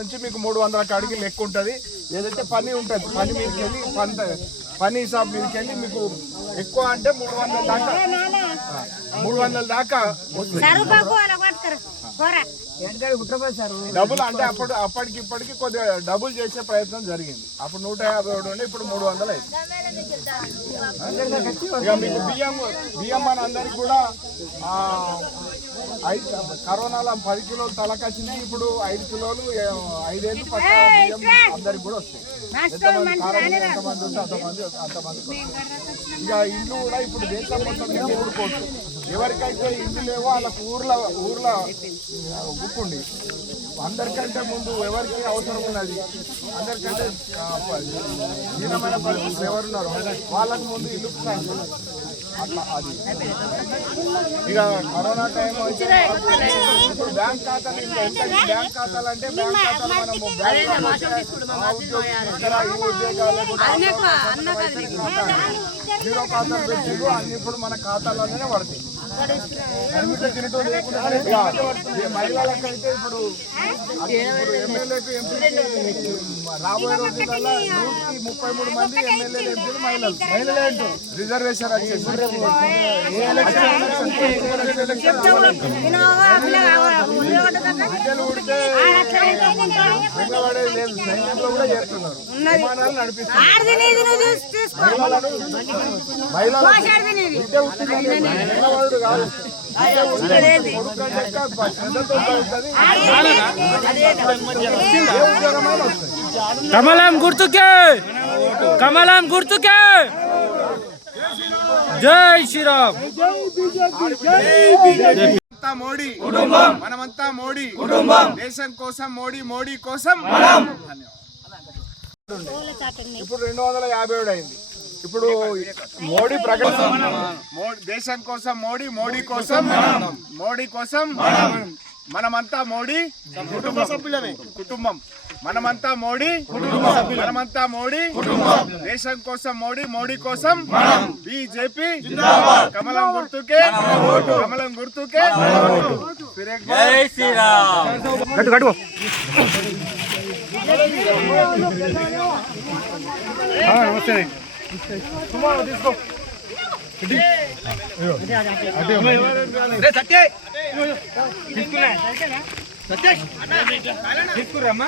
నుంచి మీకు 300 కాడికి లెక్క ఉంటుంది. ఏదైతే పని ఉంటుంది పని మీదకి వెళ్ళి పని హిసాబ్ మీదకి వెళ్ళి మీకు ఎక్కువ అంటే 300 దాకా వస్తుంది. డబుల్ అంటే అప్పటికి ఇప్పటికి కొద్దిగా డబుల్ చేసే ప్రయత్నం జరిగింది. అప్పుడు 150 ఉండే ఇప్పుడు 300 అయింది. ఇక మీకు బియ్యం మన అందరికి కూడా కరోనాలో 10 కిలోలు తలకొచ్చినాయి. ఇప్పుడు 5 కిలోలు 5 బియ్యం అందరికి కూడా వస్తాయి. ఎంతమంది ఉంటే అంతమంది. ఇక ఇల్లు కూడా ఇప్పుడు దేశం మొత్తం 3 కోట్లు. ఎవరికైతే ఇల్లు లేవో వాళ్ళకు ఊర్లో గుక్కుండి అందరికంటే ముందు ఎవరికి అవసరం ఉన్నది, అందరికంటే హీనమైన పరిస్థితులు ఎవరున్నారో వాళ్ళకు ముందు ఇల్లు అట్లా. అది ఇక కరోనా టైం అయితే ఇప్పుడు బ్యాంక్ ఖాతాలు బ్యాంక్ ఖాతాలు అంటే బ్యాంక్ ఖాతాలు మనము జీరో ఖాతాలు పెట్టిండు అన్ని ఇప్పుడు మన ఖాతాలోనే పడతాయి. మహిళలకైతే ఇప్పుడు ఎమ్మెల్యేకు ఎంపీకి రాబోయే రోజులలో 133 మంది ఎమ్మెల్యేలు ఎంపీలు మహిళలే అంటారు. రిజర్వేషన్ వచ్చేసి బిడ్డలు ఉడితే వెళ్ళబడేది లేదు. సైన్యంలో కూడా చేస్తున్నారు. విమానాలు నడిపిస్తున్నారు. మహిళలు కాదు కమలం గుర్తుకే జై శ్రీరామ్. మోడీ కుటుంబం, మనమంతా మోడీ కుటుంబం, దేశం కోసం మోడీ కోసం. ఇప్పుడు 257 అయింది. ఇప్పుడు మోడీ ప్రకటన దేశం కోసం మోడీ కోసం మనమంతా మోడీ కుటుంబ సభ్యులమే. కుటుంబం మనమంతా మోడీ దేశం కోసం మోడీ కోసం. బీజేపీ కమలం గుర్తుకే జై శ్రీరామ్. నమస్తే తీసుకో తీసుకురమ్మా.